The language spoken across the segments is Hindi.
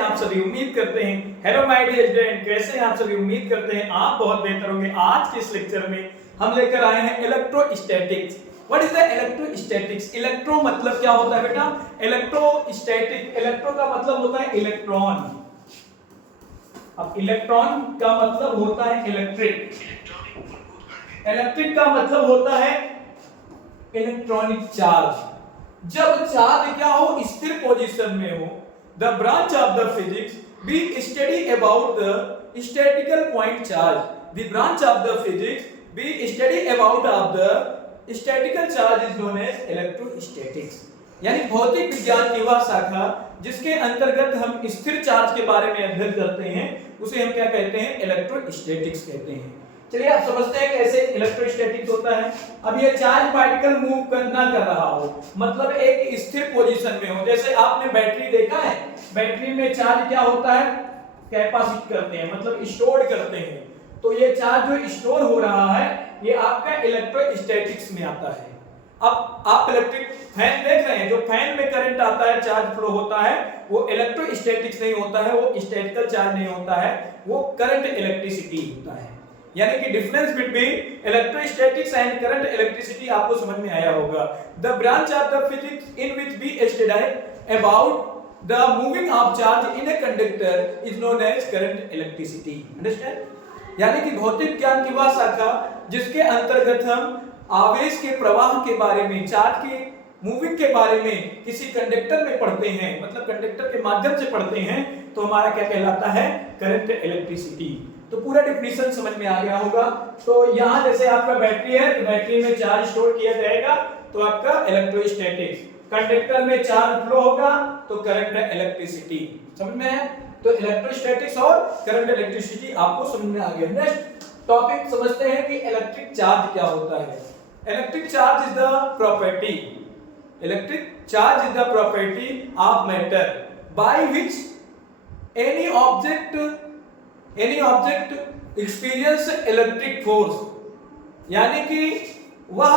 आप सभी उम्मीद करते हैं। हेलो माय डियर स्टूडेंट, कैसे हैं आप सभी? उम्मीद करते हैं आप बहुत बेहतर होंगे। आज के इस लेक्चर में हम लेकर आए हैं electrostatics. What is the electrostatics? Electro मतलब क्या होता है बेटा? इलेक्ट्रोस्टैटिक, इलेक्ट्रो का मतलब होता है इलेक्ट्रॉन। अब इलेक्ट्रॉन का मतलब होता है इलेक्ट्रिक, इलेक्ट्रिक का मतलब होता है इलेक्ट्रॉनिक चार्ज। जब चार्ज क्या हो, स्थिर पोजीशन में हो, the branch of the physics be study about the statical point charge. The branch of the physics be study about of the statical charge is known as electrostatics. यानी भौतिक विज्ञान की वह शाखा जिसके अंतर्गत हम स्थिर चार्ज के बारे में अध्ययन करते हैं उसे हम क्या कहते हैं? इलेक्ट्रोस्टैटिक्स कहते हैं। चलिए आप समझते हैं कैसे इलेक्ट्रोस्टैटिक्स होता है। अब ये चार्ज पार्टिकल मूव करना कर रहा हो, मतलब एक स्थिर पोजीशन में हो। जैसे आपने बैटरी देखा है, बैटरी में चार्ज क्या होता है? कैपेसिट करते हैं, मतलब स्टोर करते हैं। तो ये चार्ज जो स्टोर हो रहा है ये आपका इलेक्ट्रोस्टैटिक्स में आता है। अब आप इलेक्ट्रिक फैन देख रहे हैं, जो फैन में करंट आता है, चार्ज फ्लो होता है, वो इलेक्ट्रोस्टैटिक्स नहीं होता है, वो स्टैटिकल चार्ज नहीं होता है, वो करंट इलेक्ट्रिसिटी होता है। यानी कि difference between electrostatics and current electricity आपको समझ में आया होगा। The branch of the physics in which we study about the moving of charge in a conductor is known as current electricity. Understand? यानी कि भौतिक विज्ञान की वह शाखा जिसके अंतर्गत हम आवेश के प्रवाह के बारे में, चार्ज के मूविंग के बारे में किसी कंडक्टर में पढ़ते हैं, मतलब कंडक्टर के माध्यम से पढ़ते हैं, तो हमारा क्या कहलाता है? Current electricity. तो पूरा डेफिनेशन समझ में आ गया होगा। तो यहाँ जैसे आपका बैटरी है, तो बैटरी में चार्ज स्टोर किया जाएगा तो आपका इलेक्ट्रोस्टैटिक्स, कंडक्टर में चार्ज फ्लो होगा तो करंट इलेक्ट्रिसिटी। समझ में है? तो इलेक्ट्रोस्टैटिक्स और करंट इलेक्ट्रिसिटी आपको समझ में आ गया। नेक्स्ट टॉपिक समझते हैं कि इलेक्ट्रिक चार्ज क्या होता है। Electric charge is the property, electric charge is the property of matter by which any object experience electric force. यानी कि वह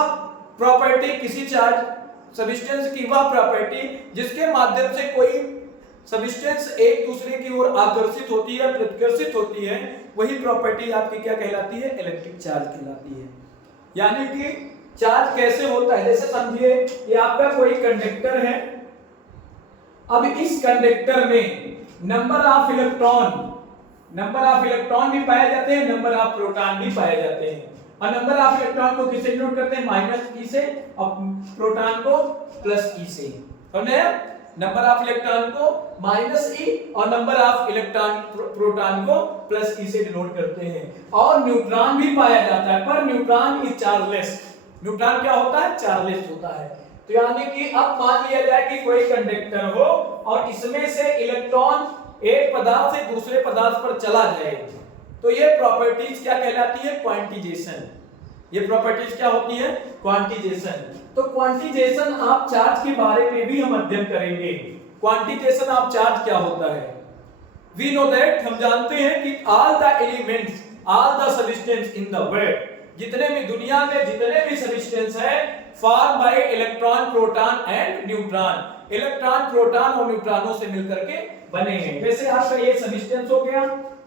प्रॉपर्टी, किसी चार्ज सब्सटेंस की वह प्रॉपर्टी जिसके माध्यम से कोई सब्सटेंस एक दूसरे की ओर आकर्षित होती है, प्रतिकर्षित होती है, वही प्रॉपर्टी आपकी क्या कहलाती है? इलेक्ट्रिक चार्ज कहलाती है। यानी कि चार्ज कैसे होता है, जैसे समझिए ये आपका कोई कंडक्टर है। अब इस कंडक्टर में नंबर ऑफ इलेक्ट्रॉन भी पाए जाते हैं, नंबर ऑफ प्रोटॉन भी पाए जाते हैं। और नंबर ऑफ इलेक्ट्रॉन को किससे डिनोट करते हैं? -e से, और प्रोटॉन को +e से। समझे? नंबर ऑफ इलेक्ट्रॉन को -e और नंबर ऑफ प्रोटॉन को +e से डिनोट करते हैं। और न्यूट्रॉन भी पाया जाता है, पर न्यूट्रॉन इज चार्जलेस। न्यूट्रॉन क्या होता है? चार्जलेस होता है। तो यानी कि अब मान लिया जाए कि कोई कंडक्टर हो और इसमें से इलेक्ट्रॉन एक पदार्थ से दूसरे पदार्थ पर चला जाए, तो ये प्रॉपर्टीज क्या कहलाती है? क्वांटिजेशन। ये प्रॉपर्टीज क्या होती है? क्वांटिजेशन। तो क्वांटिजेशन ऑफ चार्ज के बारे में भी हम अध्ययन करेंगे। क्वांटिजेशन ऑफ चार्ज क्या होता है? वी नो दैट, हम जानते हैं कि all the elements, all the substance in the world, जितने भी दुनिया में जितने भी सब्सटेंस है, form by electron, proton and neutron. Electron, proton और न्यूट्रॉनों से मिलकर के बने हैं। जैसे आपका ये सब्सटेंस हो गया,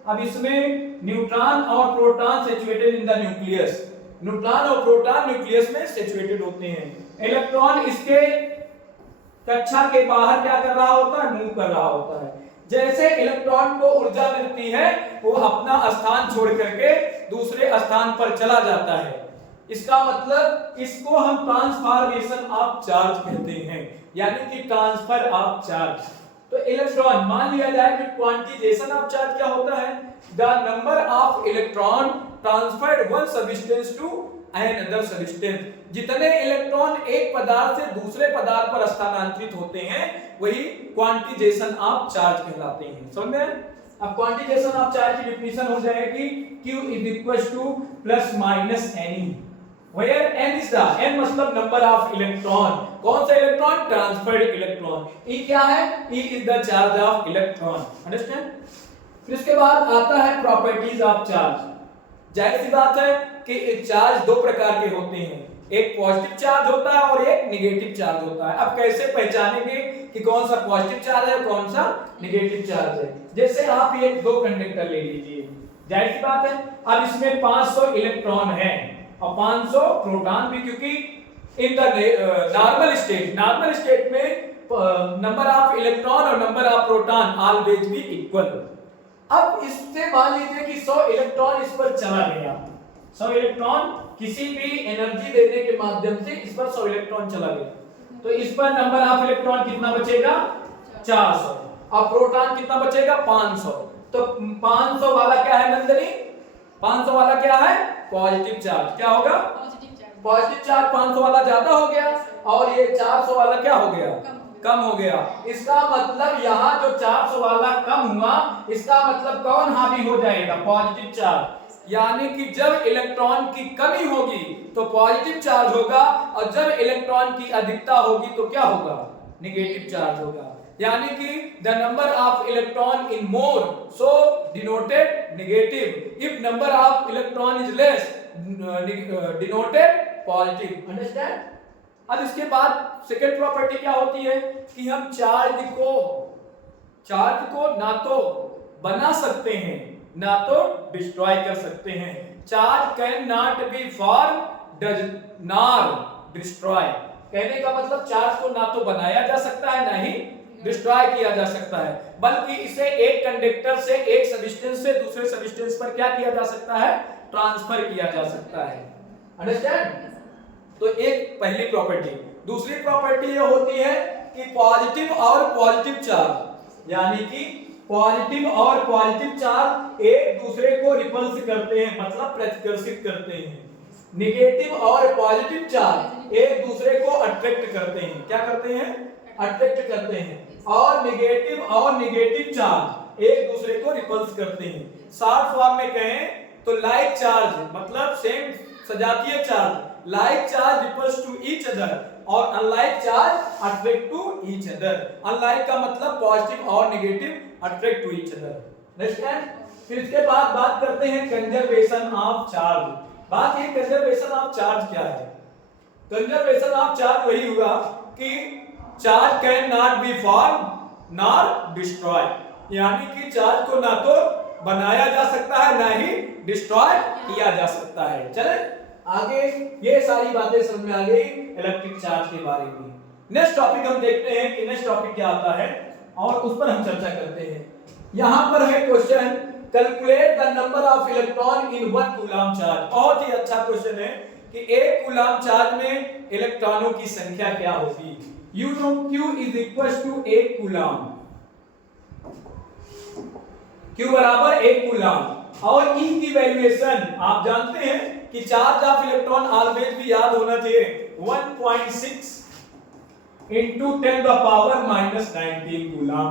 अब इसमें न्यूट्रॉन और proton situated in the nucleus. Neutron और प्रोटॉन न्यूक्लियस में सिचुएटेड होते हैं। इलेक्ट्रॉन इसके कक्षा के बाहर क्या कर रहा होता है? मूव कर रहा होता है। जैसे इलेक्ट्रॉन को ऊर्जा मिलती है, वो अपना स्थान छोड़ करके दूसरे स्थान पर चला जाता है। इसका मतलब इसको हम ट्रांसफॉर्मेशन ऑफ चार्ज कहते हैं, यानी कि ट्रांसफर ऑफ चार्ज। तो इलेक्ट्रॉन, मान लिया जाए कि क्वांटिजेशन ऑफ चार्ज क्या होता है? The number of electron transferred one substance to another substance. जितने इलेक्ट्रॉन एक पदार्थ से दूसरे पदार्थ पर स्थानांतरित होते हैं वही क्वांटिजेशन ऑफ चार्ज कहलाते हैं। समझ में? अब क्वांटिजेशन ऑफ चार्ज की डेफिनेशन हो जाएगी Q ± n, where n is the, n मतलब नंबर ऑफ इलेक्ट्रॉन। कौन सा इलेक्ट्रॉन? Transferred electron. E क्या है? E is the charge of electron। Understand? फिर इसके बाद आता है प्रॉपर्टीज ऑफ चार्ज। जाहिर सी बात है कि चार्ज दो प्रकार के होते हैं, एक पॉजिटिव चार्ज होता है और एक निगेटिव चार्ज होता है। अब कैसे पहचानेंगे कि कौन सा पॉजिटिव चार्ज है और कौन सा निगेटिव चार्ज है? जैसे आप ये दो कंडक्टर ले लीजिए, जाहिर सी बात है अब इसमें 500 इलेक्ट्रॉन है और 500 प्रोटॉन भी, क्योंकि इन द नॉर्मल स्टेट में नंबर ऑफ इलेक्ट्रॉन और number of proton always be equal. अब इससे मान लीजिए कि 100 इलेक्ट्रॉन इस पर चला गया, 100 इलेक्ट्रॉन किसी भी एनर्जी देने के माध्यम से इस पर 100 इलेक्ट्रॉन चला गया, तो इस पर नंबर ऑफ इलेक्ट्रॉन कितना बचेगा? 400। और प्रोटॉन कितना बचेगा? 500। तो 500 वाला क्या है नंदनी? 500 वाला क्या है? Positive charge. क्या होगा? पॉजिटिव चार्ज 500 वाला ज्यादा हो गया और ये 400 वाला क्या हो गया? कम हो गया। इसका मतलब यहाँ जो 400 वाला कम हुआ, इसका मतलब कौन हावी हो जाएगा? Positive charge. यानी कि जब इलेक्ट्रॉन की कमी होगी तो पॉजिटिव चार्ज होगा और जब इलेक्ट्रॉन की अधिकता होगी तो क्या होगा? निगेटिव चार्ज होगा। यानी कि the number of electron in more so denoted negative, if number of electron is less denoted positive. Understand? अब इसके बाद सेकेंड प्रॉपर्टी क्या होती है कि हम चार्ज को ना तो बना सकते हैं ना तो डिस्ट्रॉय कर सकते हैं। Charge can not be form, does not destroy. कहने का मतलब चार्ज को ना तो बनाया जा सकता है ना ही डिस्ट्रॉय किया जा सकता है, बल्कि इसे एक कंडक्टर से एक सब्सटेंस से दूसरे सब्सटेंस पर क्या किया जा सकता है? ट्रांसफर किया जा सकता है। अंडरस्टैंड? तो एक पहली प्रॉपर्टी। दूसरी प्रॉपर्टी ये होती है कि पॉजिटिव और पॉजिटिव चार्ज, यानी कि पॉजिटिव और पॉजिटिव चार्ज एक दूसरे को रिपल्स करते हैं, मतलब प्रतिकर्षित करते हैं। नेगेटिव और पॉजिटिव चार्ज एक दूसरे को अट्रैक्ट करते हैं। क्या करते हैं? अट्रैक्ट करते हैं। और नेगेटिव चार्ज एक दूसरे को रिपल्स करते हैं। शॉर्ट फॉर्म में कहें तो लाइक चार्ज मतलब सेम सजातीय charge, like charge repels to each other और unlike charge attract to each other। unlike का मतलब पॉजिटिव और negative attract to each other। understand? फिर इसके बाद बात करते हैं कंजर्वेशन ऑफ चार्ज। बात ये कंजर्वेशन ऑफ चार्ज क्या है? कंजर्वेशन ऑफ चार्ज वही हुआ कि charge can not be form nor destroy, यानी कि चार्ज को ना तो बनाया जा सकता है ना ही डिस्ट्रॉय किया जा सकता है। चले आगे, ये सारी बातें समझ में आ गई इलेक्ट्रिक चार्ज के बारे में। नेक्स्ट टॉपिक हम देखते हैं कि नेक्स्ट टॉपिक क्या आता है और उस पर हम चर्चा करते हैं। यहां पर है question, calculate the number of electron in 1 coulomb charge. बहुत ही अच्छा क्वेश्चन है कि 1 कूलम चार्ज में इलेक्ट्रॉनों की संख्या क्या होगी। You know Q is equal to 1 coulomb, Q बराबर 1 कूलम। और E की वैल्यूएशन आप जानते हैं कि चार्ज ऑफ इलेक्ट्रॉन ऑलवेज भी याद होना चाहिए 1.6 into 10⁻⁻19 कूलम।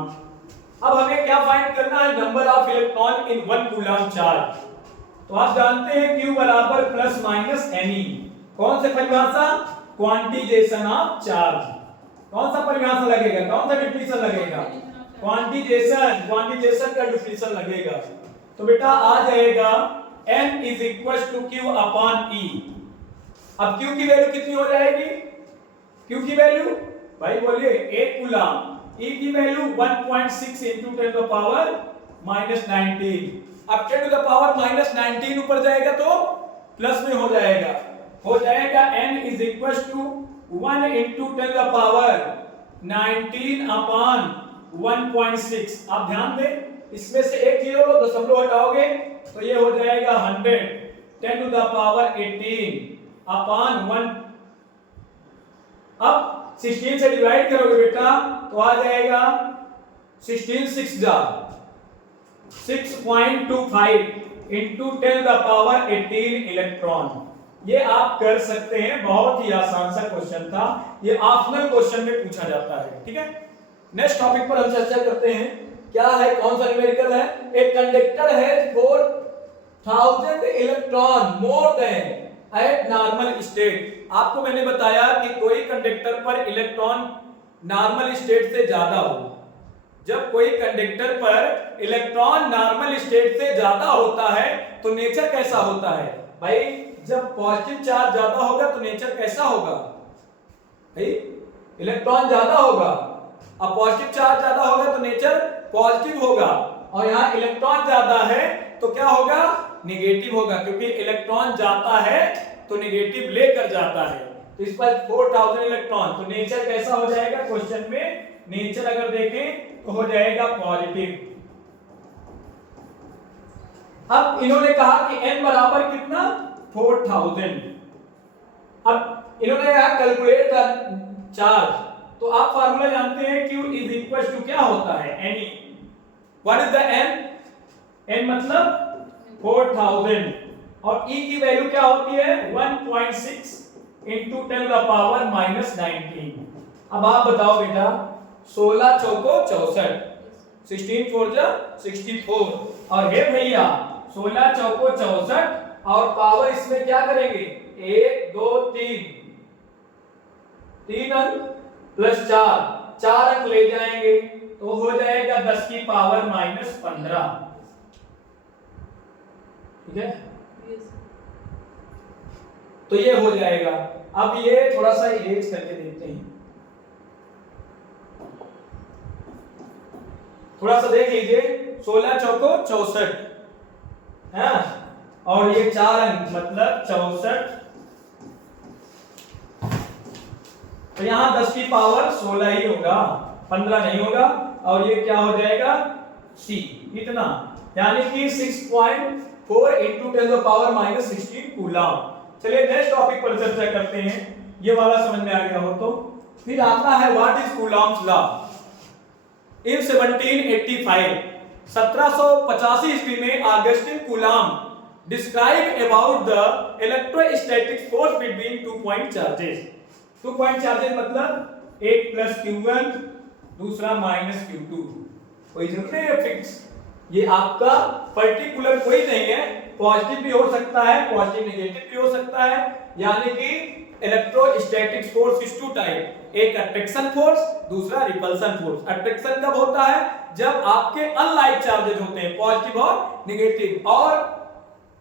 अब हमें क्या फाइंड करना है? Number of electron in 1 coulomb charge. तो आप जानते हैं Q बराबर प्लस माइनस Ne। कौन सा परिभाषा? Quantisation of charge. कौन सा परिभाषा लगेगा? कौन सा डिफिनेशन लगेगा? क्वांटिजेशन का डिफिनेशन लगेगा। तो बेटा आ जाएगा N is equal to Q upon E। अब Q की वैल्यू कितनी हो जाएगी? Q की वैल्यू भाई बोलिए 1 कूलम, E की वैल्यू 1.6 into 10⁻⁻19। अब 10⁻⁻19 ऊपर जाएगा तो प्लस में हो जाएगा N is equal to 1 into 10⁻19 upon 1.6। आप ध्यान दें, इसमें से एक जीरो दशमलव हटाओगे तो ये हो जाएगा 100 10⁻18 अपॉन 1। अब 16 से डिवाइड करोगे बेटा तो आ जाएगा 16 6 जा 6.25 into 10⁻18 इलेक्ट्रॉन। ये आप कर सकते हैं, बहुत ही आसान सा क्वेश्चन था, ये ऑप्शनल क्वेश्चन में पूछा जाता है। ठीक है, नेक्स्ट टॉपिक पर हम चर्चा करते हैं। क्या है? कौन सा न्यूमेरिकल है? एक कंडक्टर है 4000 electron more than eight normal state. आपको मैंने बताया कि कोई कंडक्टर पर इलेक्ट्रॉन नॉर्मल स्टेट से ज्यादा हो। जब कोई कंडक्टर पर इलेक्ट्रॉन नॉर्मल स्टेट से ज्यादा होता है तो नेचर कैसा होता है भाई? जब पॉजिटिव चार्ज ज्यादा होगा तो नेचर कैसा होगा भाई, इलेक्ट्रॉन ज्यादा होगा। अब पॉजिटिव चार्ज ज्यादा होगा तो नेचर पॉजिटिव होगा, और यहाँ इलेक्ट्रॉन ज्यादा है तो क्या होगा, नेगेटिव होगा, क्योंकि इलेक्ट्रॉन जाता है तो नेगेटिव लेकर जाता है। तो इस पर 4000 इलेक्ट्रॉन, तो नेचर कैसा हो जाएगा क्वेश्चन में, नेचर अगर देखें तो हो जाएगा पॉजिटिव। अब इन्होंने कहा कि n बराबर कितना 4000। अब इन्होंने कहा कैलकुलेट द चार्ज, तो आप फार्मूला जानते हैं Q इज इक्वल टू क्या होता है Ne। What is the n, n मतलब 4000, और E की वैल्यू क्या होती है 1.6 into 10 the power minus 19। अब आप बताओ बेटा, 16 चौको 64, 16 4 जा 64, और हे भैया 16 चौको 64, और पावर इसमें क्या करेंगे 1 2 3 अंक प्लस 4 अंक ले जाएंगे तो हो जाएगा 10 की पावर माइनस 15। ठीक है, तो ये हो जाएगा। अब ये थोड़ा सा इरेज करके देखते हैं, थोड़ा सा देख लीजिए, 16 चौको 64 है, और ये 4 अंक मतलब 64, तो यहां 10 की पावर 16 ही होगा, 15 नहीं होगा, और ये क्या हो जाएगा C इतना, यानी कि 6.4 into 10 the power minus 16 coulomb. चलिए नेक्स्ट टॉपिक पर चर्चा करते हैं, ये वाला समझ में आ गया हो तो। फिर आता है what is Coulomb's law. In 1785 ईस्वी में Augustin Coulomb describe about the electrostatic force between 2 point charges. 2 point charges मतलब एक प्लस Q1 दूसरा माइनस Q2, कोई जरूरत नहीं है फिक्स, ये आपका पर्टिकुलर कोई नहीं है, पॉजिटिव भी हो सकता है, पॉजिटिव नेगेटिव भी हो सकता है, यानी कि electrostatic force is two type, एक अट्रैक्शन फोर्स दूसरा रिपल्सन फोर्स। अट्रैक्शन कब होता है, जब आपके अनलाइक चार्जेज होते हैं पॉजिटिव और नेगेटिव, और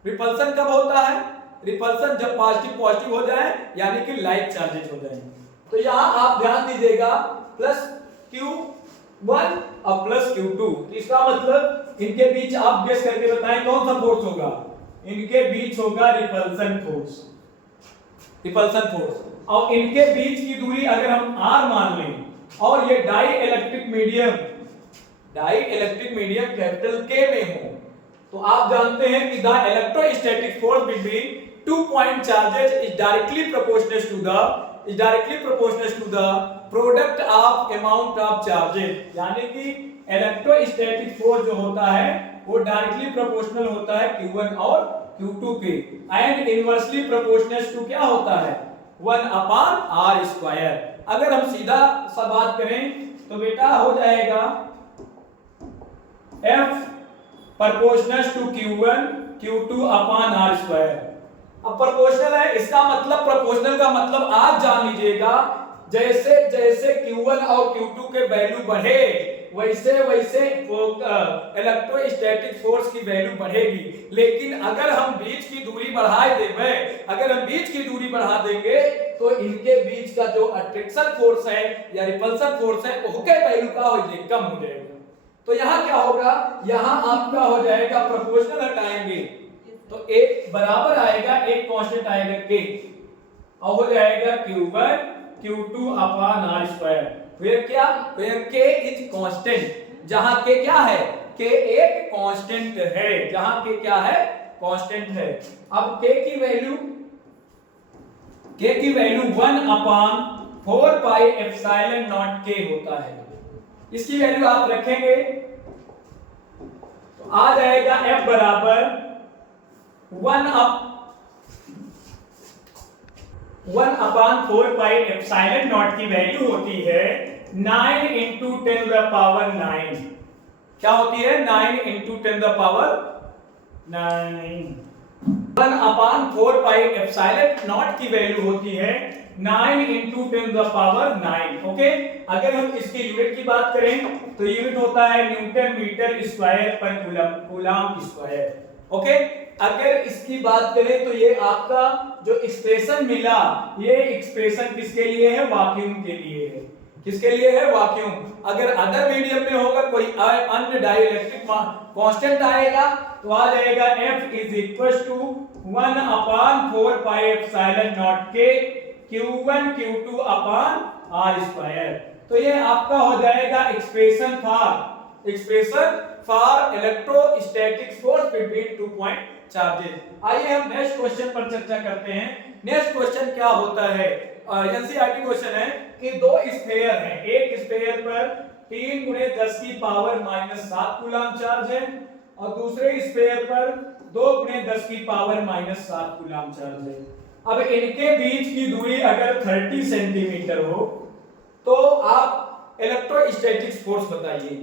रिपल्सन कब होता है, रिपल्सन जब पॉजिटिव हो जाए यानी कि लाइक चार्जेज हो जाए। तो यहां आप ध्यान दीजिएगा प्लस Q1 और प्लस Q2, तो इसका मतलब इनके बीच आप गेस करके बताएं कौन सा फोर्स होगा, इनके बीच होगा रिपल्सन फोर्स, रिपल्सन फोर्स, और इनके बीच की दूरी अगर हम r मान लें, और ये dielectric medium capital K में हो, तो आप जानते हैं कि the electrostatic force between 2 point charges is directly proportional to the product of amount of charges, यानी कि इलेक्ट्रोस्टैटिक फोर्स जो होता है वो डायरेक्टली प्रोपोर्शनल होता है Q1 और Q2 के, एंड इनवर्सली प्रोपोर्शनल टू क्या होता है 1/r²। अगर हम सीधा सा बात करें तो बेटा हो जाएगा F proportional to Q1 Q2/r²। अब प्रोपोर्शनल है, इसका मतलब प्रोपोर्शनल का मतलब आप जान लीजिएगा, जैसे जैसे Q1 और Q2 के वैल्यू बढ़े वैसे वैसे इलेक्ट्रोस्टैटिक फोर्स की वैल्यू बढ़ेगी। लेकिन अगर हम बीच की दूरी बढ़ा देंगे तो इनके बीच का जो अट्रैक्शन फोर्स है या रिपल्सन फोर्स है उसके वैल्यू का हो जाएगा, कम हो जाएगा। तो यहाँ क्या होगा, यहाँ आपका हो जाएगा प्रोपोर्शनल हटाएंगे तो एक बराबर आएगा, एक कांस्टेंट आएगा K, और हो जाएगा Q1 Q2/r²। where K is constant, जहां K क्या है, K एक कांस्टेंट है, जहां K क्या है, कांस्टेंट है। अब K की वैल्यू 1/4πε0K होता है, इसकी वैल्यू आप रखेंगे तो आ जाएगा F बराबर 1/4πε0 की वैल्यू होती है 9 × 10⁹। क्या होती है 9 × 10⁹। 1/4πε0 की वैल्यू होती है 9 × 10⁹। ओके, अगर हम इसकी यूनिट की बात करें तो यूनिट होता है न्यूटन मीटर स्क्वायर पर कूलम स्क्वायर। ओके, अगर इसकी बात करें तो ये आपका जो एक्सप्रेशन मिला, ये एक्सप्रेशन किसके लिए है? वैक्यूम के लिए है। किसके लिए है? वैक्यूम। अगर अदर मीडियम में होगा कोई अन्य डाइलेक्ट्रिक कांस्टेंट आएगा तो आ जाएगा F is equal to 1/4 pi epsilon naught के Q1 Q2 upon R square. तो ये आपका हो जाएगा expression for electrostatic force between 2 point charges. आइए हम नेक्स्ट क्वेश्चन पर चर्चा करते हैं। नेक्स्ट क्वेश्चन क्या होता है? एनसीईआरटी क्वेश्चन है कि दो स्फीयर हैं, एक स्फीयर पर 3 × 10 की पावर -7 कूलम चार्ज है और दूसरे स्फीयर पर 2 × 10 की पावर -7 कूलम चार्ज है। अब इनके बीच की दूरी अगर 30 सेंटीमीटर हो तो आप इलेक्ट्रोस्टैटिक फोर्स बताइए।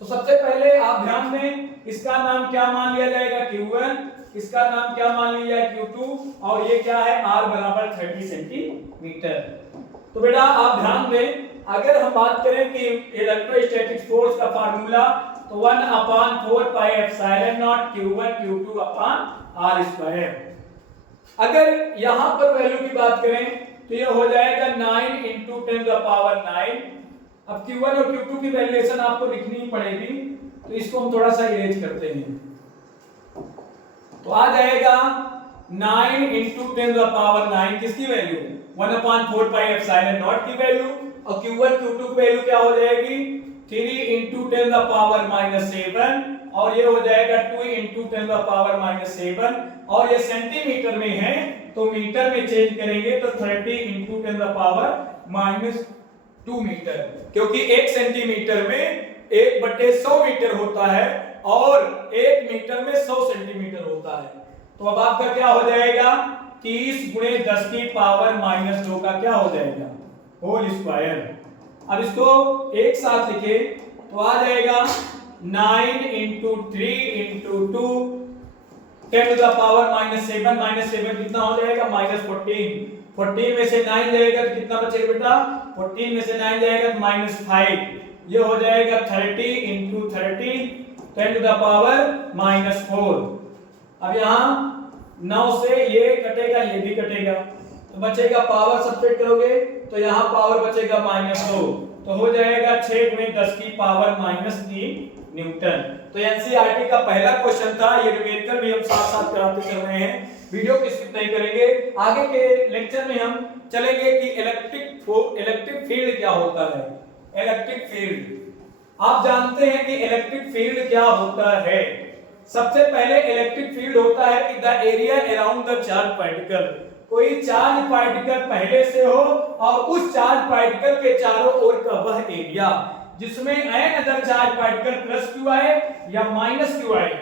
तो सबसे पहले आप ध्यान दें, इसका नाम क्या मान लिया जाएगा? Q1, इसका नाम क्या मान लिया है? Q2, और ये क्या है? R बराबर 30 सेंटीमीटर। तो बेटा आप ध्यान दें, अगर हम बात करें कि इलेक्ट्रोस्टैटिक फोर्स का फार्मूला तो 1/4 pi epsilon not Q1 Q2 upon R square. अगर यहां पर वैल्यू की बात करें तो ये हो जाएगा 9 × 10⁹। अब Q1 और Q2 की वैल्यूएशन आपको लिखनी ही पड़ेगी, तो इसको हम थोड़ा सा इरेज करते हैं। तो आ जाएगा 9 × 10⁹ किसकी वैल्यू? 1/4 पाई एप्सिलॉन नॉट की वैल्यू। और Q1 Q2 की वैल्यू क्या हो जाएगी? 3 × 10⁻⁷ और ये हो जाएगा 2 × 10⁻⁷। और ये सेंटीमीटर में है तो मीटर में चेंज करेंगे तो 30 × 10⁻² मीटर, क्योंकि 1 सेंटीमीटर में 1/100 मीटर होता है और 1 मीटर में 100 सेंटीमीटर होता है। तो अब आपका क्या हो जाएगा? 30 × 10 की पावर -2 का क्या हो जाएगा? Whole square. अब इसको एक साथ लिखे तो आ जाएगा 9 × 3 × 2 10⁻⁷ -7 कितना हो जाएगा? -14। 14 में से 9 जाएगा तो कितना बचेगा बेटा? 14 में से 9 जाएगा तो -5। ये हो जाएगा 30 × 30 10⁻⁻4। अब यहाँ 9 से ये कटेगा, ये भी कटेगा, तो बचेगा पावर सब्ट्रैक्ट करोगे तो यहाँ पावर बचेगा -2, तो हो जाएगा 6 × 10 की पावर -3 न्यूटन। तो एनसीईआरटी का पहला क्वेश्चन था, ये न्यूमेरिकल भी हम साथ साथ कराते चल रहे हैं, वीडियो को स्किप नहीं करेंगे। आगे के लेक्चर में हम चलेंगे कि इलेक्ट्रिक फील्ड क्या होता है। इलेक्ट्रिक फील्ड आप जानते हैं कि इलेक्ट्रिक फील्ड क्या होता है। सबसे पहले इलेक्ट्रिक फील्ड होता है कि the area around the charge particle. कोई चार्ज पार्टिकल पहले से हो और उस चार्ज पार्टिकल के चारों ओर का वह एरिया जिसमें an other charge particle plus Q आए या माइनस क्यू आए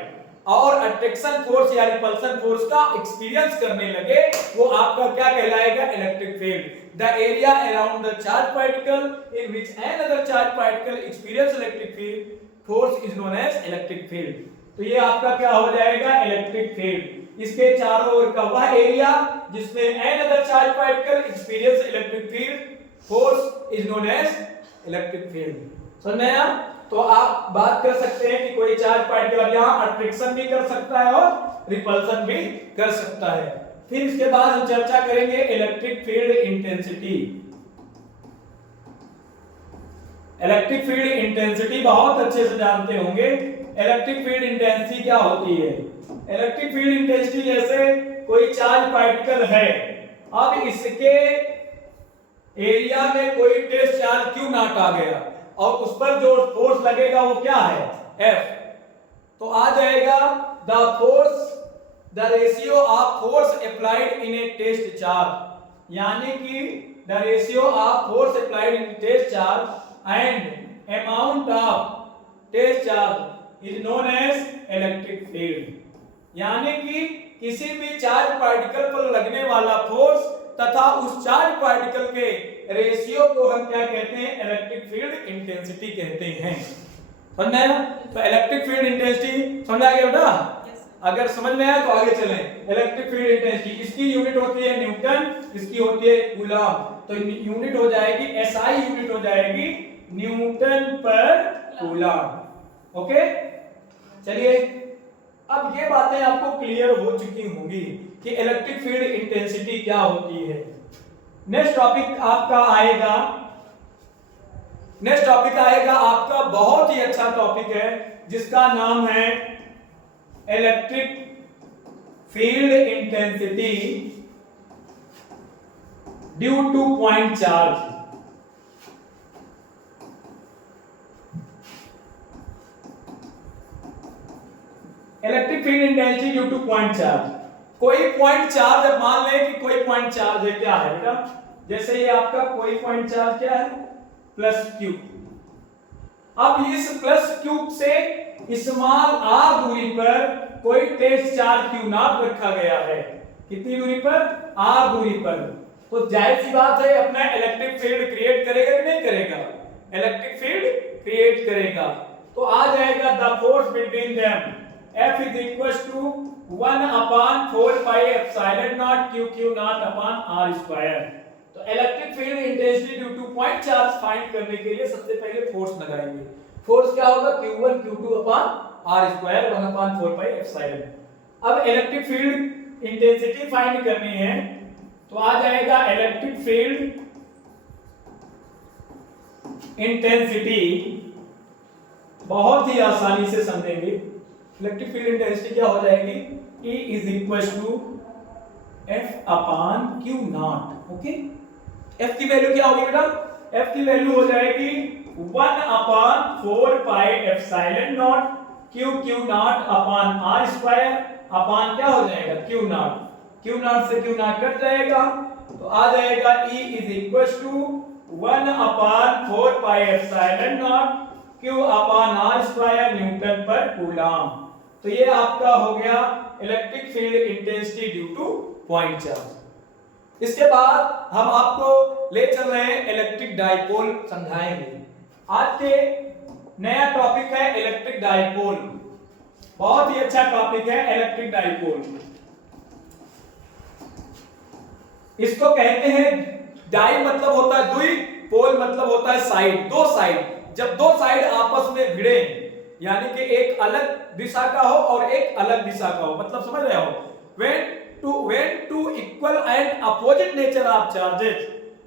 और अट्रैक्शन फोर्स या रिपल्सन फोर्स का एक्सपीरियंस करने लगे, वो आपका क्या कहलाएगा? Electric field. The area around the charge particle in which an other charge particle experience electric field force is known as electric field. तो ये आपका क्या हो जाएगा? Electric field. इसके चारों ओर का वह एरिया जिसमें an other charge particle experience electric field force is known as electric field. समझ में आया? तो आप बात कर सकते हैं कि कोई चार्ज पार्टिकल यहां अट्रैक्शन भी कर सकता है और रिपल्सन भी कर सकता है। फिर इसके बाद हम चर्चा करेंगे electric field intensity. Electric field intensity बहुत अच्छे से जानते होंगे। इलेक्ट्रिक फील्ड इंटेंसिटी क्या होती है? इलेक्ट्रिक फील्ड इंटेंसिटी जैसे कोई चार्ज पार्टिकल है, अब इसके एरिया में कोई टेस्ट चार्ज Q नॉट आ गया और उस पर जो फोर्स लगेगा वो क्या है? F। तो आ जाएगा the ratio of force applied in a test charge, यानी कि the ratio of force applied in test charge and amount of test charge is known as electric field. यानी कि किसी भी चार्ज पार्टिकल पर लगने वाला फोर्स तथा उस चार्ज पार्टिकल के रेशियो को हम क्या कहते हैं? इलेक्ट्रिक फील्ड इंटेंसिटी कहते हैं। समझ में आया? तो इलेक्ट्रिक फील्ड इंटेंसिटी समझ आ गया बेटा? अगर समझ में आया तो आगे चलें। इलेक्ट्रिक फील्ड इंटेंसिटी इसकी यूनिट होती है न्यूटन, इसकी होती है कूलम। तो यूनिट हो जाएगी एसआई, यूनिट हो जाएगी न्यूटन पर कूलम। ओके, चलिए अब अब ये बातें आपको क्लियर हो चुकी होंगी कि इलेक्ट्रिक फील्ड इंटेंसिटी क्या होती है। नेक्स्ट टॉपिक आपका बहुत ही अच्छा टॉपिक है जिसका नाम है electric field intensity due two point charge. Electric field intensity due two point charge. कोई पॉइंट चार्ज, अब मान लें कि कोई पॉइंट चार्ज है, क्या है बेटा, जैसे ये आपका कोई पॉइंट चार्ज क्या है, प्लस क्यू। अब इस प्लस क्यू से स्मॉल आर दूरी पर कोई टेस्ट चार्ज क्यू नॉट रखा गया है। कितनी दूरी पर, आर दूरी पर। तो जाहिर सी बात है अपना इलेक्ट्रिक फील्ड क्रिएट करेगा कि नहीं करेगा, इलेक्ट्रिक फील्ड क्रिएट करेगा। तो आ जाएगा the force between them F is equals to 1 upon 4 pi epsilon naught q naught upon r square। तो electric field intensity due two point charge find करने के लिए सबसे पहले फोर्स लगाएंगे। फोर्स क्या होगा, q1 q2 upon r square 1 upon 4 pi epsilon। अब इलेक्ट्रिक फील्ड इंटेंसिटी फाइंड करनी है तो आ जाएगा इलेक्ट्रिक फील्ड इंटेंसिटी, बहुत ही आसानी से समझेंगे। इलेक्ट्रिक फील्ड इंटेंसिटी क्या हो जाएगी, E is equals to F upon Q naught। Okay, F की वैल्यू क्या होगी बेटा, F की वैल्यू हो जाएगी 1 upon 4 pi epsilon naught Q naught upon R square upon क्या हो जाएगा, Q naught। Q naught से Q naught कट जाएगा तो आ जाएगा E is equals to 1 upon 4 pi epsilon naught Q upon R square Newton पर कूलम। तो ये आपका हो गया electric field intensity due two point charge. इसके बाद हम आपको ले चल रहे हैं इलेक्ट्रिक डाइपोल समझाएंगे। आज के नया टॉपिक है इलेक्ट्रिक डाइपोल, बहुत ही अच्छा टॉपिक है इलेक्ट्रिक डाइपोल। इसको कहते हैं, डाई मतलब होता है दुई, पोल मतलब होता है साइड, दो साइड। जब दो साइड आपस में भिड़े, यानी कि एक अलग दिशा का हो और एक अलग दिशा का हो, मतलब समझ रहे हो, when two equal and opposite nature of charges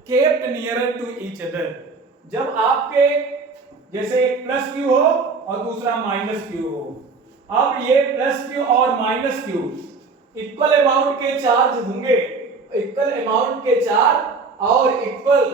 kept nearer to each other। जब आपके जैसे एक प्लस क्यू हो और दूसरा माइनस क्यू हो, अब ये प्लस क्यू और माइनस क्यू इक्वल अमाउंट के चार्ज होंगे, इक्वल अमाउंट के चार्ज और इक्वल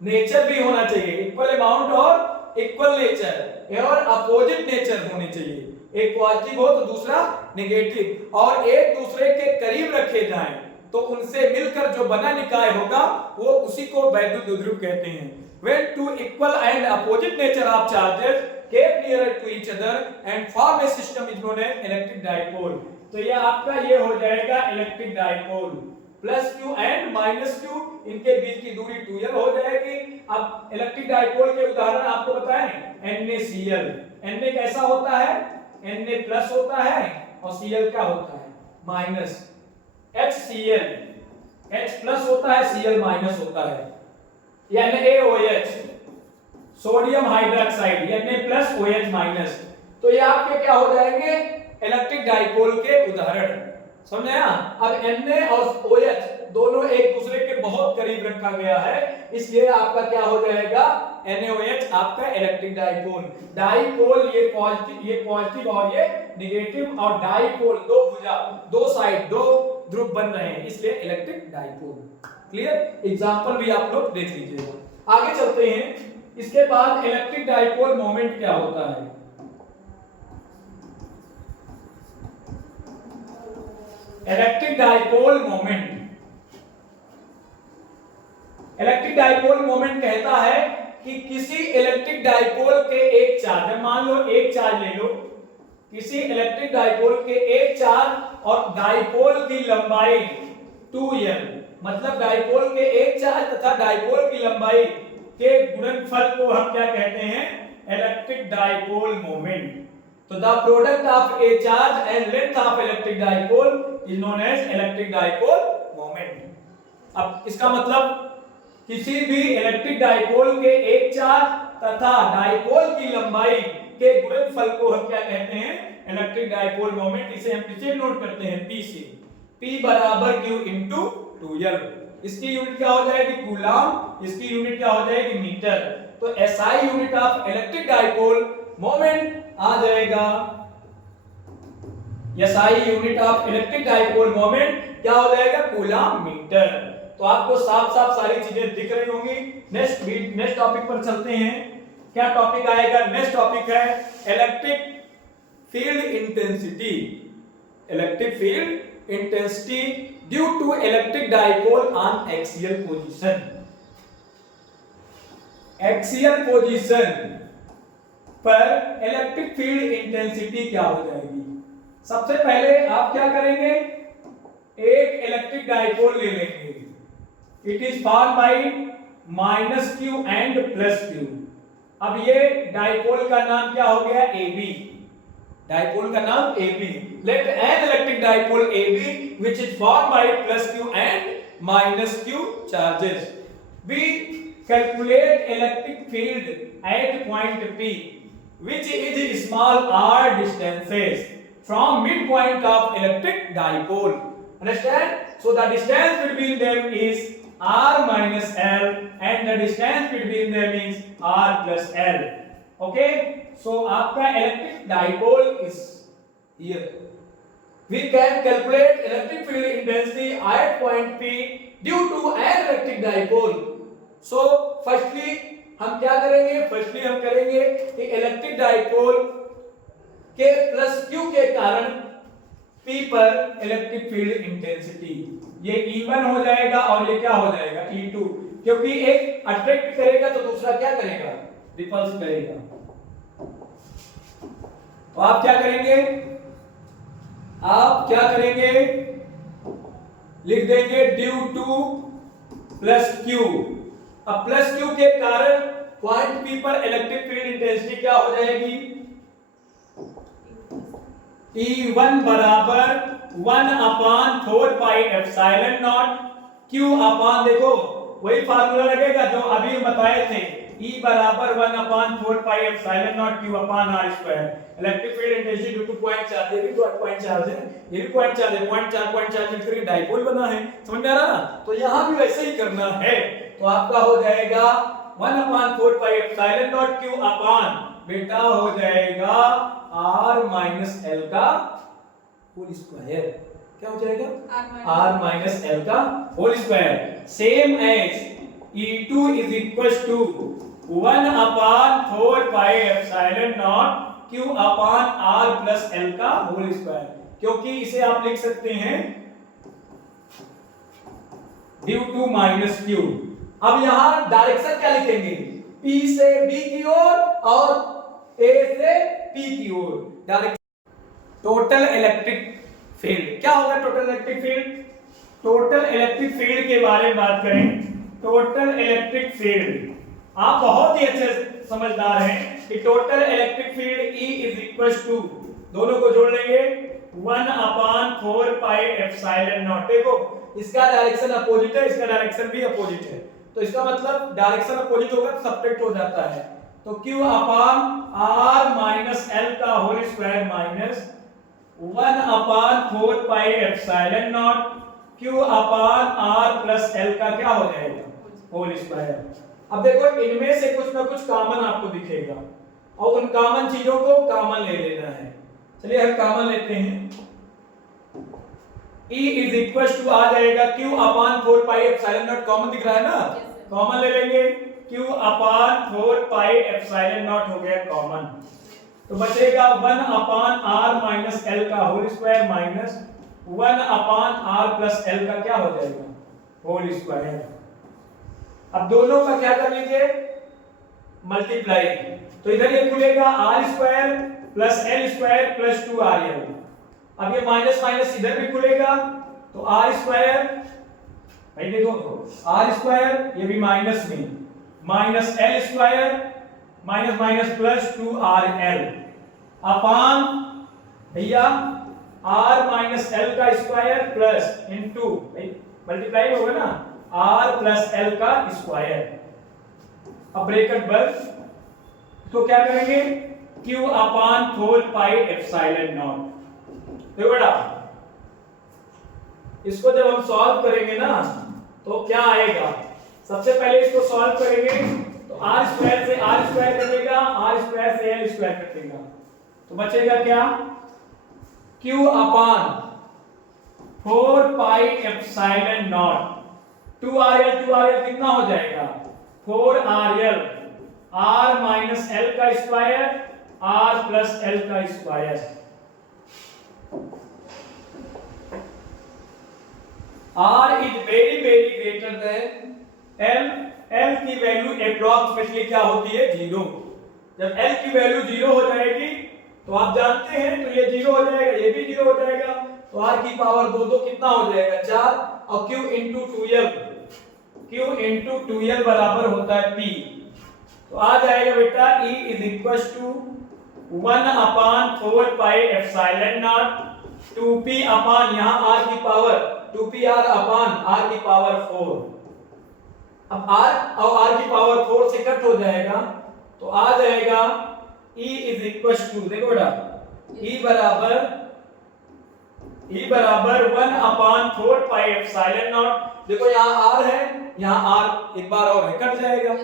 नेचर भी होना चाहिए, इक्वल अमाउंट और इक्वल नेचर और अपोजिट नेचर होने चाहिए। एक पॉजिटिव हो तो दूसरा नेगेटिव, और एक दूसरे के करीब रखे जाएं तो उनसे मिलकर जो बना निकाय होगा वो उसी को वैद्युत द्विध्रुव कहते हैं। When two equal and opposite nature of charges kept nearer to each other and form a system is known as electric dipole। तो ये आपका ये हो जाएगा electric dipole. Plus Q and minus Q, इनके बीच की दूरी 2l हो जाएगी। अब इलेक्ट्रिक डाइपोल के उदाहरण आपको बताएं, NaCl। Na कैसा होता है, Na प्लस होता है और Cl क्या होता है, माइनस। HCl, H प्लस होता है, Cl माइनस होता है। NaOH, sodium hydroxide, Na plus OH minus. तो ये आपके क्या हो जाएंगे, इलेक्ट्रिक डाइपोल के उदाहरण। समझे ना। अब Na और OH दोनों एक दूसरे के बहुत करीब रखा गया है, इसलिए आपका क्या हो जाएगा, NaOH आपका इलेक्ट्रिक डाइपोल। डाइपोल ये पॉजिटिव और ये नेगेटिव, और डाइपोल दो भुजा, दो साइड, दो ध्रुव बन रहे हैं, इसलिए इलेक्ट्रिक डाइपोल। क्लियर, एग्जांपल भी आप लोग देख लीजिएगा। आगे चलते हैं। इसके बाद इलेक्ट्रिक डाइपोल मोमेंट क्या होता है। Electric dipole moment, electric dipole moment कहता है कि किसी इलेक्ट्रिक डाइपोल के एक चार्ज, मान लो एक चार्ज ले लो, किसी इलेक्ट्रिक डाइपोल के एक चार्ज और डाइपोल की लंबाई 2l, मतलब डाइपोल के एक चार्ज तथा डाइपोल की लंबाई के गुणनफल को हम क्या कहते हैं, इलेक्ट्रिक डाइपोल मोमेंट। तो the product of a charge and length of electric dipole is known as electric dipole moment. अब इसका मतलब किसी भी इलेक्ट्रिक डाइपोल के एक चार्ज तथा डाइपोल की लंबाई के गुणनफल को हम क्या कहते हैं, इलेक्ट्रिक डाइपोल मोमेंट। इसे हम किससे नोट करते हैं, P से। P बराबर Q इंटू 2L। इसकी यूनिट क्या हो जाएगी, कूलम, इसकी यूनिट क्या हो जाएगी, मीटर। तो SI unit of electric dipole moment आ जाएगा, SI unit of electric dipole moment क्या हो जाएगा, कूलम मीटर। तो आपको साफ साफ सारी चीजें दिख रही होंगी। नेक्स्ट टॉपिक पर चलते हैं। क्या टॉपिक आएगा, नेक्स्ट टॉपिक है electric field intensity. Electric field intensity due to electric dipole on axial position. Axial position पर इलेक्ट्रिक फील्ड इंटेंसिटी क्या हो जाएगी। सबसे पहले आप क्या करेंगे, एक इलेक्ट्रिक डाइपोल ले लेंगे। It is form by -q and +q। अब ये डाइपोल का नाम क्या हो गया, AB। डाइपोल का नाम AB। Let an electric dipole AB which is formed by +q and -q charges. We calculate electric field at point P which is small r distances from midpoint of electric dipole. Understand? So the distance between them is r minus l and the distance between them is r plus l. Okay? So आपका electric dipole is here. We can calculate electric field intensity at point P due to an electric dipole. So firstly हम क्या करेंगे, firstly हम करेंगे कि इलेक्ट्रिक डाइपोल के प्लस Q के कारण P पर इलेक्ट्रिक फील्ड इंटेंसिटी ये E1 हो जाएगा और ये क्या हो जाएगा, E2। क्योंकि एक अट्रैक्ट करेगा तो दूसरा क्या करेगा, रिपल्स करेगा। तो आप क्या करेंगे, लिख देंगे ड्यू टू प्लस Q। अब प्लस Q के कारण पॉइंट P पर इलेक्ट्रिक फील्ड इंटेंसिटी क्या हो जाएगी, E1 बराबर 1/4 पाई एप्सिलॉन नॉट Q अपान, देखो वही फार्मूला लगेगा जो अभी हम बताए थे, E बराबर 1/4 pi epsilon naught Q upon r square. Electric field intensity due two point charge, ये भी पॉइंट चार्ज है, ये भी पॉइंट चार्ज है, पॉइंट चार्ज मिलकर डाइपोल बना है। समझ में आ रहा ना? तो यहां भी वैसे ही करना है। तो आपका हो जाएगा 1/4 pi epsilon naught Q upon बेटा हो जाएगा r माइनस l का होल स्क्वायर। क्या हो जाएगा, r माइनस l का whole square. Same as E2 is equal to 1/4 pi epsilon naught Q upon r plus l का होल स्क्वायर। क्योंकि इसे आप लिख सकते हैं ड्यू टू माइनस Q। अब यहां डायरेक्शन क्या लिखेंगे, P से B की ओर और A से P की ओर। डायरेक्शन टोटल इलेक्ट्रिक फील्ड क्या होगा, total electric field, total electric field के बारे में बात करें। टोटल इलेक्ट्रिक फील्ड आप बहुत ही अच्छे समझदार हैं कि total electric field E is equal to, दोनों को जोड़ लेंगे 1/4 पाई एप्सिलॉन नॉट। देखो इसका डायरेक्शन अपोजिट है, इसका डायरेक्शन भी अपोजिट है, तो इसका मतलब डायरेक्शन अपोजिट होगा तो सब्ट्रैक्ट हो जाता है। तो Q upon r minus l का whole square minus 1/4 pi epsilon naught Q upon r plus l का क्या हो जाएगा, होल स्क्वायर। अब देखो इनमें से कुछ ना कुछ कॉमन आपको दिखेगा और उन कॉमन चीजों को कॉमन ले लेना है। चलिए हम कॉमन लेते हैं। E इज इक्वल टू आ जाएगा Q upon 4 pi epsilon naught, common दिख रहा है ना, कॉमन ले लेंगे। Q upon 4 pi epsilon naught हो गया कॉमन, तो बचेगा 1/r माइनस l का whole square minus 1/r plus l का क्या हो जाएगा, होल स्क्वायर। अब दोनों का क्या कर लीजिए, मल्टीप्लाई। तो इधर ये खुलेगा r square plus l square plus 2rl। अब ये माइनस माइनस इधर भी खुलेगा तो r स्क्वायर, भाई देखो r स्क्वायर ये भी माइनस में, minus l square minus minus plus 2rl अपान भैया r माइनस l का स्क्वायर प्लस इनटू, मल्टीप्लाई होगा ना, r प्लस l का स्क्वायर। अब ब्रैकेट बंद, तो क्या करेंगे Q upon 4 pi epsilon not. देखो बेटा, इसको जब हम सॉल्व करेंगे ना तो क्या आएगा, सबसे पहले इसको सॉल्व करेंगे तो r स्क्वायर से r स्क्वायर कटेगा, r स्क्वायर से l स्क्वायर कटेगा, तो बचेगा क्या, Q upon 4 pi epsilon not 2RL कितना हो जाएगा 4RL, r माइनस l का स्क्वायर r प्लस l का square. r is very very greater than l, l की वैल्यू अप्रॉक्सीमेटली क्या होती है 0। जब l की वैल्यू 0 हो जाएगी तो आप जानते हैं तो ये 0 हो जाएगा, ये भी 0 हो जाएगा, तो r की पावर 2 कितना हो जाएगा 4, और q इंटू 2l बराबर होता है p। तो आ जाएगा बेटा E is equal to 1 upon 4 pi epsilon naught 2p upon यहाँ r की पावर 2pr अपॉन r की पावर 4। अब r और r की पावर 4 से कट हो जाएगा तो आ जाएगा E इज इक्वल टू, देखो बेटा E बराबर 1 अपॉन 4 पाई एप्सिलॉन नॉट, देखो यहाँ r है, यहाँ r एक बार और है कट जाएगा,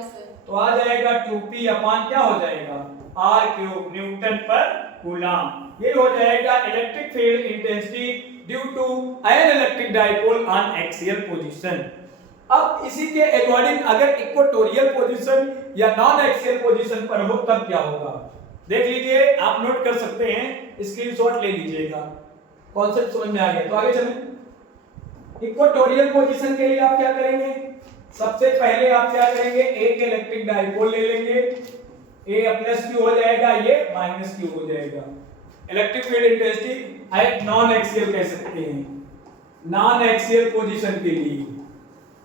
तो आ जाएगा 2p अपॉन क्या हो जाएगा r क्यूब न्यूटन पर कूलम। ये हो जाएगा electric field intensity due to an electric dipole on axial position. अब इसी के अकॉर्डिंग अगर इक्वेटोरियल पोजीशन या नॉन एक्सियल पोजीशन पर हो तब क्या होगा, देख लीजिए, आप नोट कर सकते हैं, स्क्रीनशॉट ले लीजिएगा, कॉन्सेप्ट समझ में आ गया तो आगे चलें। इक्वेटोरियल पोजीशन के लिए आप क्या करेंगे, सबसे पहले आप क्या करेंगे, एक इलेक्ट्रिक डाइपोल ले लेंगे, A प्लस क्यू हो जाएगा, ये माइनस क्यू हो जाएगा। Electric field intensity non axial कह सकते हैं, नॉन एक्सियल पोजीशन के लिए,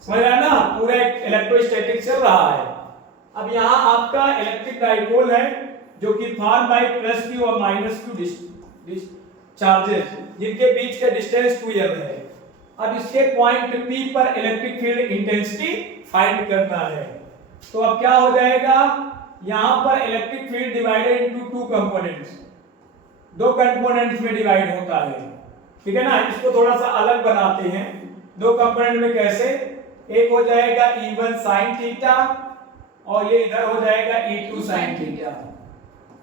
समझ रहे हैं ना, पूरा इलेक्ट्रोस्टैटिक चल रहा है। अब यहाँ आपका इलेक्ट्रिक डाइपोल है जो कि फॉर्म बाय प्लस क्यू और माइनस क्यू चार्जेस जिनके बीच का डिस्टेंस 2l है। अब इसके पॉइंट P पर इलेक्ट्रिक फील्ड इंटेंसिटी फाइंड करना है, तो अब क्या हो जाएगा, यहाँ पर electric field divided into 2 components, 2 components में डिवाइड होता है, ठीक है ना। इसको थोड़ा सा अलग बनाते हैं, 2 कंपोनेंट में कैसे, एक हो जाएगा E1 sin थीटा और ये इधर हो जाएगा E2 sin थीटा,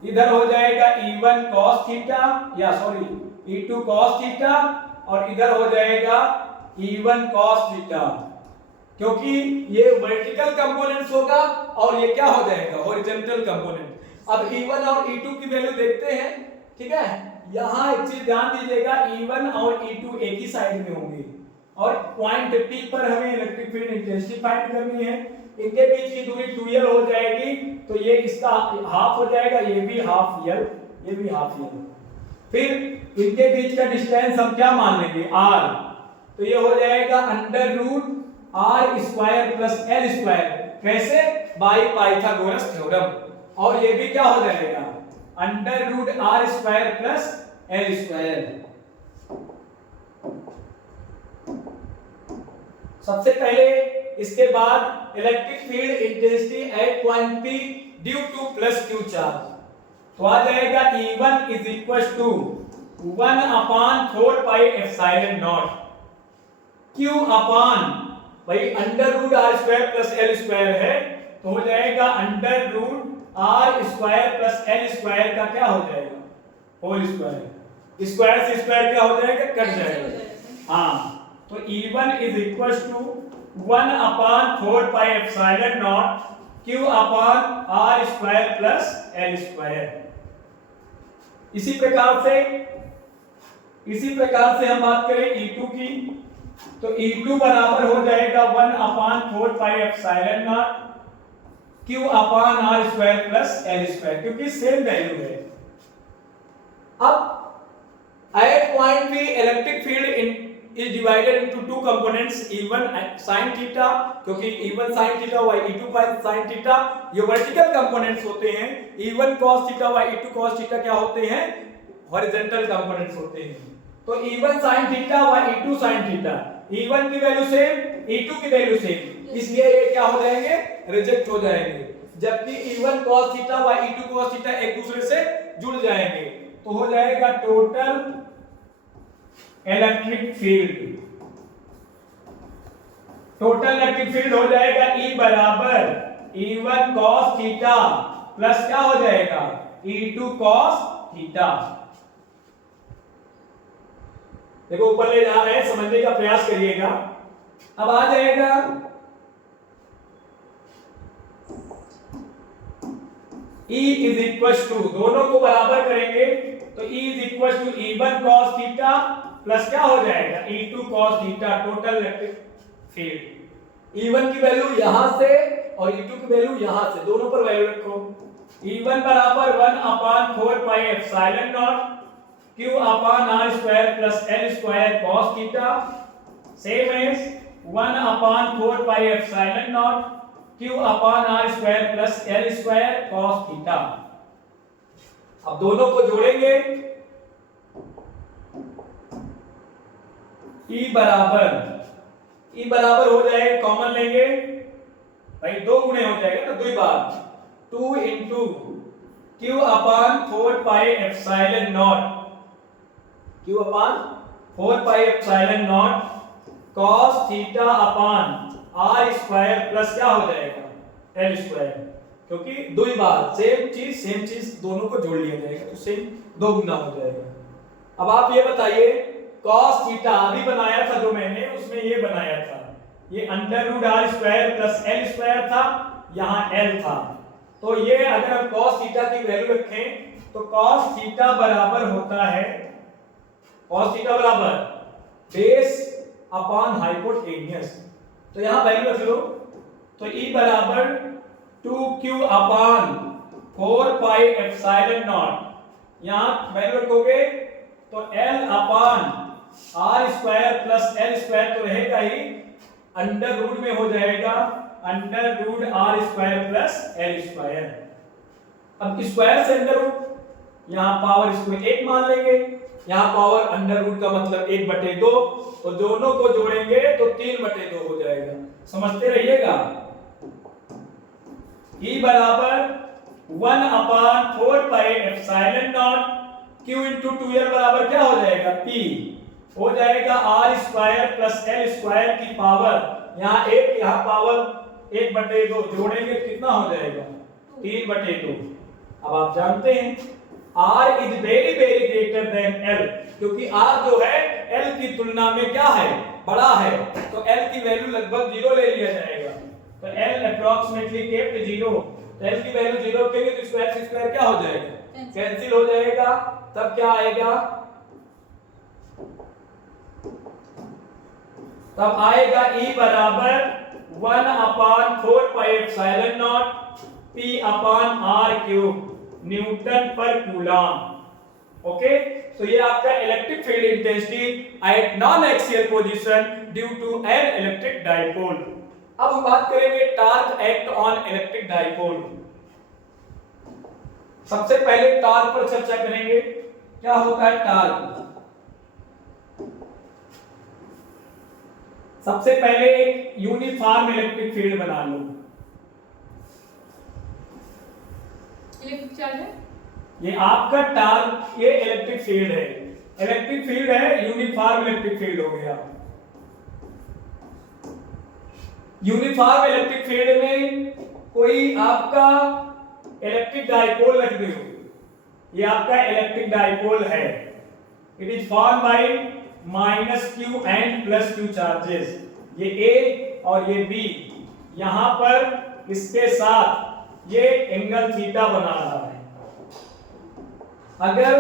इधर हो जाएगा E1 cos थीटा या सॉरी E2 cos थीटा और इधर हो जाएगा E1 cos थीटा, क्योंकि ये वर्टिकल कंपोनेंट्स होगा और ये क्या हो जाएगा हॉरिजॉन्टल कंपोनेंट। अब E1 और E2 की वैल्यू देखते हैं, ठीक है, यहाँ एक चीज ध्यान दीजिएगा, E1 और E2 एक ही साइड में होंगे और पॉइंट P पर हमें इलेक्ट्रिक फील्ड इंटेंसिटी फाइंड करनी है। इनके बीच की दूरी 2l हो जाएगी, तो ये इसका हाफ हो जाएगा, ये भी हाफ l, ये भी हाफ l। फिर इनके बीच का डिस्टेंस हम क्या मान लेंगे r, तो ये हो जाएगा under root r square plus l square, कैसे, बाय पाइथागोरस थ्योरम, और ये भी क्या हो जाएगा under root r square plus l square. सबसे पहले इसके बाद electric field intensity at point P due to plus Q charge, तो आ जाएगा E1 is equal to 1 upon 4 pi epsilon naught Q upon, भाई under root r square plus l square है, तो हो जाएगा under root r square plus l square का क्या हो जाएगा होल स्क्वायर, स्क्वायर से स्क्वायर क्या हो जाएगा कट जाएगा, हाँ, तो E1 is equal to 1 upon 4 pi epsilon naught Q upon r square plus l square. इसी प्रकार से हम बात करें E2 की, तो E2 बराबर हो जाएगा 1 upon 4 pi epsilon naught Q upon r square plus l square, क्योंकि सेम वैल्यू है। अब at point P electric field is divided into 2 components, E1 sin theta, क्योंकि E1 sin theta y E2 sin theta ये वर्टिकल कंपोनेंट्स होते हैं, E1 cos theta y E2 cos theta क्या होते हैं हॉरिजॉन्टल कंपोनेंट्स होते हैं। तो E1 sin theta y E2 sin theta, E1 की वैल्यू सेम E2 की वैल्यू सेम, इसलिए ये क्या हो जाएंगे रिजेक्ट हो जाएंगे। जबकि E1 cos थीटा व E2 cos थीटा एक दूसरे से जुड़ जाएंगे, तो हो जाएगा total electric field. Total electric field हो जाएगा E बराबर E1 cos थीटा प्लस क्या हो जाएगा E2 cos थीटा। देखो ऊपर ले जा रहे हैं, समझने का प्रयास करिएगा। अब आ जाएगा E इज इक्वल टू, दोनों को बराबर करेंगे तो E is equal to E1 cos theta plus क्या हो जाएगा E2 cos theta, total electric field. E1 की वैल्यू यहां से और E2 की वैल्यू यहां से, दोनों पर वैल्यू रखो। E1 बराबर 1/4 pi epsilon naught Q upon R square plus L square cos theta, same as 1/4 pi epsilon naught Q upon R square plus L square cos theta. अब दोनों को जोड़ेंगे, E बराबर हो जाएगा, कॉमन लेंगे भाई, दो गुणे हो जाएगा ना, 2 बार 2 into Q upon 4 pi epsilon naught, Q upon 4 pi epsilon not cos theta upon R square plus क्या हो जाएगा L स्क्वायर, क्योंकि 2 बार सेम चीज दोनों को जोड़ लिया जाएगा तो सेम 2 गुना हो जाएगा। अब आप ये बताइए cos थीटा अभी बनाया था जो मैंने, उसमें ये बनाया था, ये under root R square plus L square था, यहाँ L था, तो ये अगर हम cos थीटा की वैल्यू रखें तो cos थीटा बराबर होता है, cos थीटा बराबर बेस अपॉन हाइपोटेन्यूस, तो यहां वैल्यू रख लो, तो E बराबर 2Q upon 4 pi epsilon naught, यहां वैल्यू रखोगे तो L upon R square plus L square तो रहेगा ही, अंडर रूट में हो जाएगा under root R square plus L square. अब स्क्वायर से अंडर रूट, यहां पावर इसको 1 मान लेंगे, यहां पावर अंडर रूट का मतलब 1/2, तो दोनों को जोड़ेंगे तो 3/2 हो जाएगा, समझते रहिएगा। E बराबर 1/4 pi epsilon naught Q into 2L बराबर क्या हो जाएगा P, हो जाएगा R square plus L square की पावर, यहाँ 1 यहाँ पावर 1/2, जोड़ेंगे कितना हो जाएगा 3/2। अब आप जानते हैं R is very very greater than L, क्योंकि R जो है L की तुलना में क्या है बड़ा है, तो L की वैल्यू लगभग 0 ले लिया जाएगा, तो L अप्रोक्सीमेटली केप्ट 0, तो L की वैल्यू 0 रखेंगे तो स्क्वायर से स्क्वायर क्या हो जाएगा कैंसिल हो जाएगा, तब क्या आएगा, तब आएगा E बराबर 1/4 pi epsilon naught P upon R cube newton पर कूलम। ओके, तो ये आपका electric field intensity at non axial position due to an electric dipole. अब हम बात करेंगे torque act on electric dipole. सबसे पहले टॉर्क पर चर्चा करेंगे, क्या होता है टॉर्क। सबसे पहले एक यूनिफॉर्म इलेक्ट्रिक फील्ड बना लो, इलेक्ट्रिक चार्ज है, ये आपका टॉर्क, ये इलेक्ट्रिक फील्ड है, इलेक्ट्रिक फील्ड है, यूनिफॉर्म इलेक्ट्रिक फील्ड हो गया। यूनिफॉर्म इलेक्ट्रिक फील्ड में कोई आपका इलेक्ट्रिक डाइपोल रख दो, ये आपका इलेक्ट्रिक डाइपोल है, it is form by -q and +q charges, ये A और ये B, यहां पर इसके साथ ये एंगल थीटा बना रहा है। अगर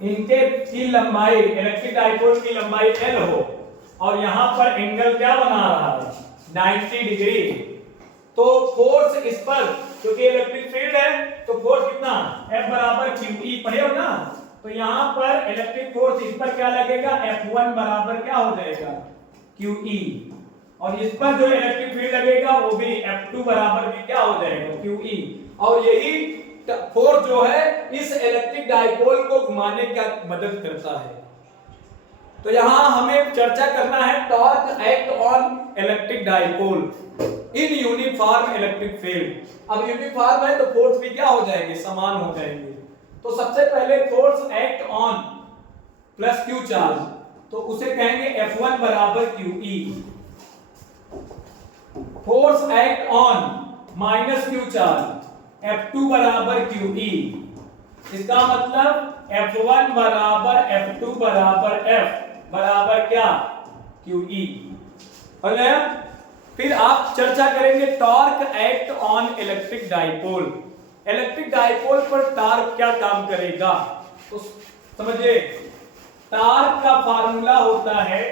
इनके की लंबाई, इलेक्ट्रिक डाइपोल की लंबाई L हो और यहां पर एंगल क्या बना रहा है 90 डिग्री, तो फोर्स इस पर, क्योंकि इलेक्ट्रिक फील्ड है तो फोर्स कितना F बराबर QE पढ़े हो ना, तो यहां पर इलेक्ट्रिक फोर्स इस पर क्या लगेगा F1 बराबर क्या हो जाएगा QE, और इस पर जो इलेक्ट्रिक फील्ड लगेगा वो भी F2 बराबर भी क्या हो जाएगा QE, और यही फोर्स जो है इस इलेक्ट्रिक डाइपोल को घुमाने का मदद करता है। तो यहां हमें चर्चा करना है torque act on electric dipole in uniform electric field. अब यूनिफॉर्म है तो फोर्स भी क्या हो जाएंगे, समान हो जाएंगे। तो सबसे पहले force act on plus Q charge, तो उसे कहेंगे F1 बराबर QE। Force act on minus Q charge F2 बराबर QE। इसका मतलब F1 बराबर F2 बराबर F बराबर क्या, QE। हो गया। फिर आप चर्चा करेंगे torque act on electric dipole. Electric dipole पर टॉर्क क्या काम करेगा, तो समझिए टॉर्क का फार्मूला होता है,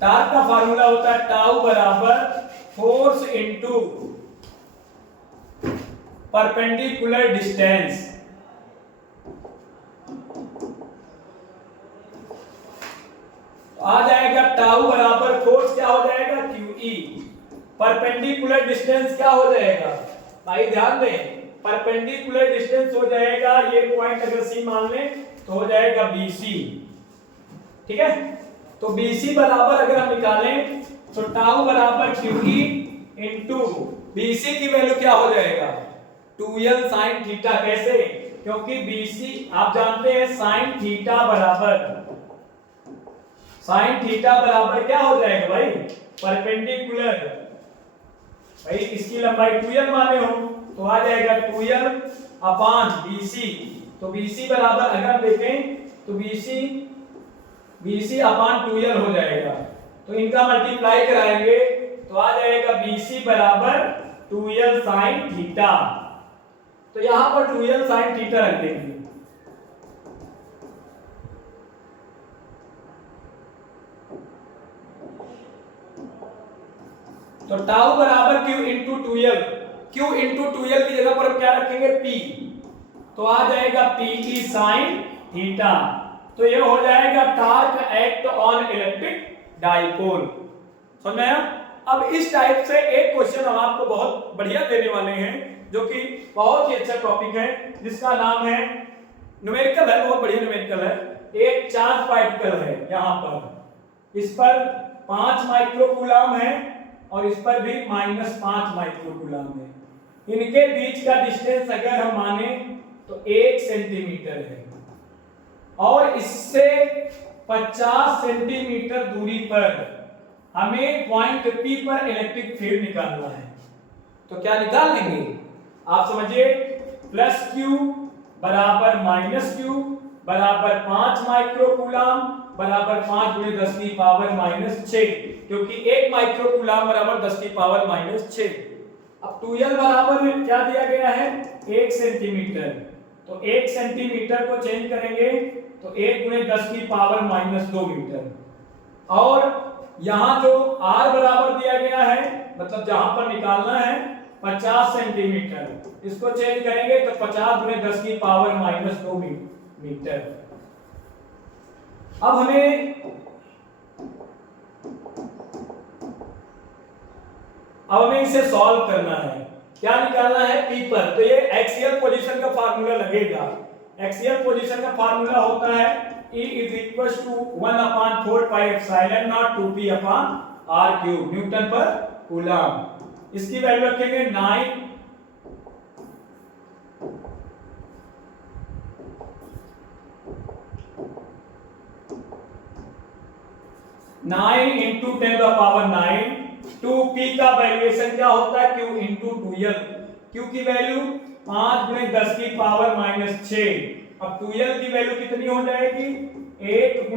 टाउ बराबर फोर्स इनटू परपेंडिकुलर डिस्टेंस। आ जाएगा टाउ बराबर फोर्स क्या हो जाएगा, QE। परपेंडिकुलर डिस्टेंस क्या हो जाएगा भाई, ध्यान दें, परपेंडिकुलर डिस्टेंस हो जाएगा, ये पॉइंट अगर C मान लें तो हो जाएगा BC। ठीक है, तो BC बराबर अगर हम निकालें तो टाउ बराबर QE इनटू BC की वैल्यू क्या हो जाएगा, 2L sin थीटा। कैसे, क्योंकि BC आप जानते हैं sin थीटा बराबर क्या हो जाएगा भाई, परपेंडिकुलर। भाई इसकी लंबाई 2L माने हो तो आ जाएगा 2L अपान BC। तो BC बराबर अगर हम देखें तो BC अपान 2L हो जाएगा, तो इनका मल्टीप्लाई कराएंगे तो आ जाएगा BC बराबर 2L sin थीटा। तो यहां पर 2L sin थीटा रख देंगे। तो टाउ बराबर Q into 2L, Q into 2L की जगह पर हम क्या रखेंगे, P। तो आ जाएगा PE sin थीटा। तो ये हो जाएगा torque act on electric dipole. समझ में आया। अब इस टाइप से एक क्वेश्चन हम आपको बहुत बढ़िया देने वाले हैं, जो कि बहुत ही अच्छा टॉपिक है, जिसका नाम है न्यूमेरिकल है, बहुत बढ़िया न्यूमेरिकल है। एक चार्ज पार्टिकल है यहां पर, इस पर 5 माइक्रोकूलम है और इस पर भी -5 माइक्रोकूलम है। इनके बीच का डिस्टेंस अगर हम माने तो 1 सेंटीमीटर है और इससे 50 सेंटीमीटर दूरी पर हमें पॉइंट P पर इलेक्ट्रिक फील्ड निकालना है। तो क्या निकाल लेंगे आप, समझिए प्लस Q बराबर माइनस Q बराबर 5 माइक्रोकूलम बराबर 5 × 10 की पावर -6, क्योंकि 1 माइक्रोकूलम बराबर 10 की पावर -6। अब 2L बराबर क्या दिया गया है, 1 सेंटीमीटर। तो 1 सेंटीमीटर को चेंज करेंगे तो 1 × 10 की पावर -2 मीटर। और यहां जो R बराबर दिया गया है, मतलब जहां पर निकालना है 50 सेंटीमीटर, इसको चेंज करेंगे तो 50 × 10 की पावर -2 मीटर। अब हमें इसे सॉल्व करना है। क्या निकालना है, P पर। तो ये एक्सियल पोजीशन का फार्मूला लगेगा। एक्सियल पोजीशन का फार्मूला होता है E = 1/4 pi epsilon naught 2P upon r³ Newton पर कूलम। इसकी वैल्यू रखेंगे 9 × 10⁹ 2P का वैल्यूएशन क्या होता है, Q इंटू 2L। Q की वैल्यू 5 × 10 की पावर -6। अब 2L की वैल्यू कितनी हो जाएगी, 1 ×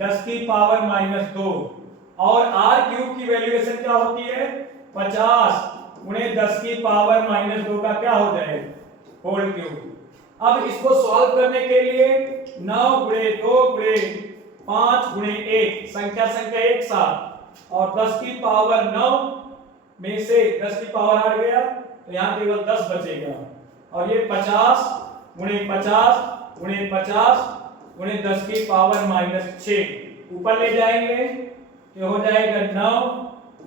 10 की पावर -2। और R³ की वैल्यूएशन क्या होती है, 50 × 10 की पावर -2 का क्या हो जाएगा, होल क्यूब। अब इसको सॉल्व करने के लिए 9 × 2 × 5 × 1 संख्या एक साथ, और 10 की पावर 9 में से 10 की पावर हट गया तो यहाँ केवल 10 बचेगा। और ये 50 × 50 × 50 × 10 की पावर -6 ऊपर ले जाएंगे तो हो जाएगा 9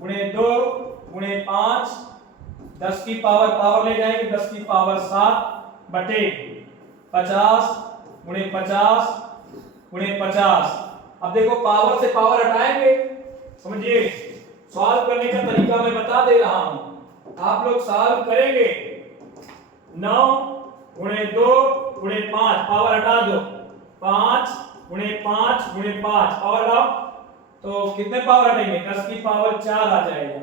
× 2 × 5, 10 की पावर ले जाएंगे 10 की पावर 7 बटे 50 × 50 गुणे 50। अब देखो पावर से पावर हटाएंगे, समझिए सॉल्व करने का तरीका मैं बता दे रहा हूं, आप लोग सॉल्व करेंगे। 9 गुणे 2 गुणे 5 पावर हटा दो, 5 गुणे 5 गुणे 5 पावर हटाओ तो कितने पावर हटेंगे, 10 की पावर 4 आ जाएगा।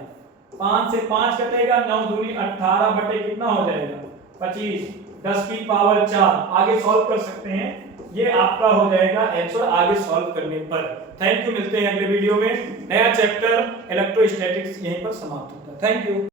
5 से 5 कटेगा, 9 दूनी 18 बटे कितना हो जाएगा 25, 10 की पावर 4। आगे सॉल्व कर सकते हैं, ये आपका हो जाएगा आंसर आगे सॉल्व करने पर। थैंक यू, मिलते हैं अगले वीडियो में। नया चैप्टर इलेक्ट्रोस्टैटिक्स यहीं पर समाप्त होता है। Thank you.